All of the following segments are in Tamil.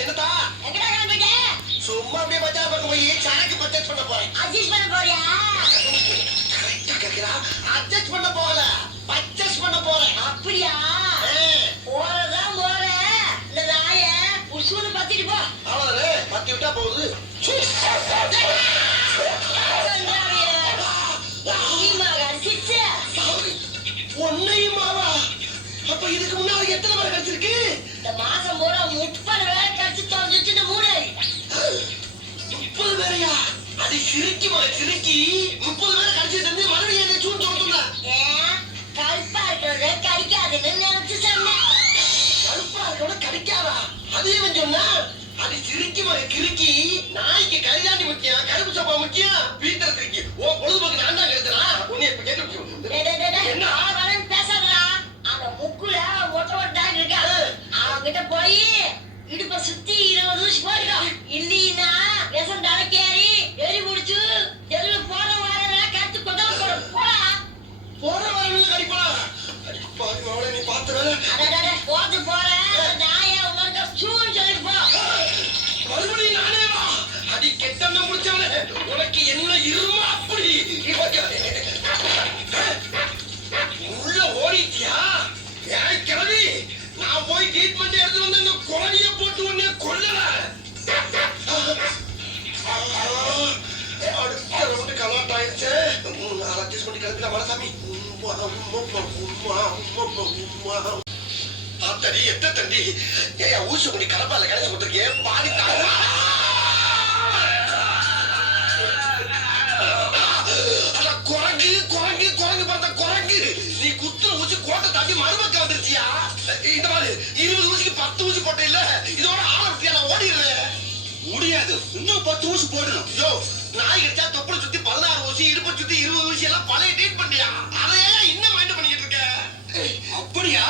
என்னதா சும்மா அப்படியே பஜார் பக்கம் போய் சரக்கு பர்ச்சேஸ் பண்ண போறேன். அட்ஜஸ்ட் பண்ண போறியா? கரெக்டா கேக்குறா. அட்ஜஸ்ட் பண்ண போகல, பர்ச்சேஸ் பண்ண போறேன். அப்படியா? போறதான் போற. இந்த நாய புசுன்னு பத்திட்டு போ. அவ்வளவுதானே, பத்தி விட்டா போகுது. ஒன்னையுமாவா? அப்ப இதுக்கு முன்னால எத்தனை பேர் கிடைச்சிருக்கு? இந்த மாசம் பூரா 30 பேர் கிடைச்சு தொலைஞ்சிச்சு இந்த மூணு. 30 பேரையா? அது சிரிக்குமா சிரிக்கி 30 பேரை கிடைச்சிட்டு இருந்து மறுபடியும் என்ன சூன் தோணுதுன்னா கருப்பா இருக்கிறது கடிக்காதுன்னு நினைச்சு சொன்னேன். கருப்பா இருக்கவன கடிக்காதா? அதையும் சொன்னா அது சிரிக்குமா கிறுக்கி. நாய்க்கு கரியாண்டி முக்கியம், கருப்பு சப்பா முக்கியம், வீட்டை திருக்கி ஓ பொழுதுபோக்கு நான் தான் கிடைச்சனா உன்னை இப்ப கேட்க என்ன பேசாதா? அந்த முக்குல ஒட்ட ஒட்டாங்க இருக்கா, அவங்கிட்ட போய் இடுப்ப சுத்தி 20 ஊசி போட்டுக்கோ. இல்லீன்னா விஷம் தலைக்கேறி எரி முடிச்சு தெருல போற வாரம் கருத்து கொண்டாட போடா. போற வாரம் கடிப்பா. நீ பார்த்த போது போற நாய உனக்கு சூன்னு சொல்லிட்டு போ. மறுபடியும் நானே வா. அடி கெட்டன முடிச்சவனே, உனக்கு என்ன இருமா அப்படி உள்ள ஓடிட்டியா? ஏன் கிளவி, நான் போய் ட்ரீட்மெண்ட் எடுத்து வந்து இந்த கோழியை போட்டு உன்னை கொல்லல. அடுத்த ரவுண்டு கலாட் ஆயிடுச்சு. அட்ஜஸ்ட் பண்ணி கிளம்பிடா மனசாமி. ஆத்தடி எத்த தண்டி ஏன் ஊசி பண்ணி கலப்பால கடைசி கொடுத்துருக்கேன் பாடி குரங்கு குரங்கு குரங்கு பார்த்த குரங்கு. நீ குத்துற ஊசி கோட்டை தாண்டி மறுபக்கம் வந்துருச்சியா? இந்த மாதிரி 20 ஊசிக்கு 10 ஊசி போட்ட இல்ல, இதோட ஆளத்தியா நான் ஓடிடுறேன். முடியாது, இன்னும் 10 ஊசி போடணும். யோ, நாய் கடிச்சா தொப்புளை சுத்தி 16 ஊசி, இடுப்பை சுத்தி 20 ஊசி எல்லாம் பழைய ட்ரீட் பண்ணியா? அதையே இன்னும் மைண்ட் பண்ணிக்கிட்டு இருக்க? அப்படியா?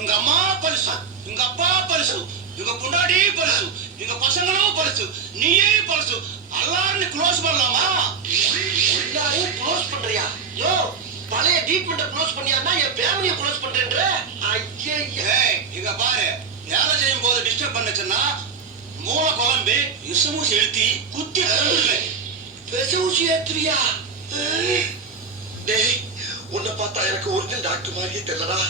உங்க அம்மா பரிசு, உங்க அப்பா பரிசு, உங்க பொண்டாடி பரிசு, உங்க பசங்களும் பரிசு, நீயே பரிசு. எல்லாரும் க்ளோஸ் பண்ணலாமா? எல்லாரையும் க்ளோஸ் பண்றியா? யோ, பழைய ட்ரீட்மெண்ட்டை க்ளோஸ் பண்ணியான்னா என் ஃபேமிலியை க்ளோஸ் பண்றேன்ற. ஐயே, இங்க பாரு, வேலை செய்யும் போது டிஸ்டர்ப் பண்ணுச்சுன்னா மூளை குழம்பு விஷமும் செலுத்தி குத்தி கலந்துருவேன். விஷமுசி ஏத்துறியா? டேய், உன்னை பார்த்தா எனக்கு ஒரிஜினல் டாக்டர் மாதிரியே தெரியலடா.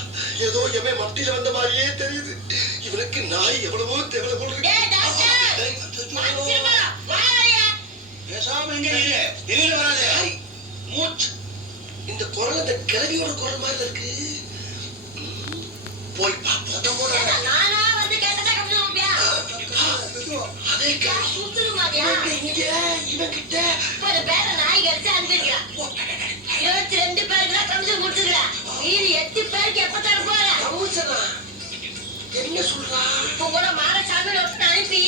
ஏதோ எமே மத்தியில வந்த மாதிரியே தெரியுது. இவனுக்கு நாய் எவ்வளவோ தேவை போல இருக்கு. பேசாம எங்க இரு, வெளியில வராதே. மூச்சு, இந்த குரல் அந்த கிழவியோட குரல் மாதிரி இருக்கு. போய் பாப்போம். அதே இங்க இவன் கிட்ட நாய் கடிச்சு அனுப்பிருக்கான். 22 பேருக்கு தான் கமிஷன் கொடுத்துருக்கான். மீறி 8 பேருக்கு எப்ப தர போற? என்ன சொல்றா? இப்ப கூட மாரசாமி அனுப்பி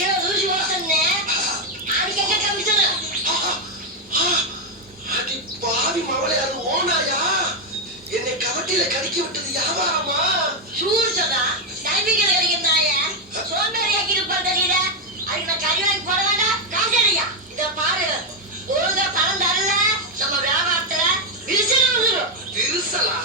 20 ஊசி ஓட்டுனேன். அதுக்கு எங்க கமிஷன்? அடி பாவி மவளே, அது ஓனாயா? என்னை கவட்டியில கடிக்க விட்டது யாவாரமா? சூடு சொன்னா டைமிங்கில் கிடைக்கும் நாய சோம்பேறி ஆக்கிருப்பா தெரியல. அதுக்கு நான் கறிவாங்கி போட வேண்டாம். காசையா இத பாரு, ஒழுங்கா பணம் தரல நம்ம வியாபாரத்துல விரிசல் வந்துடும். விரிசலா?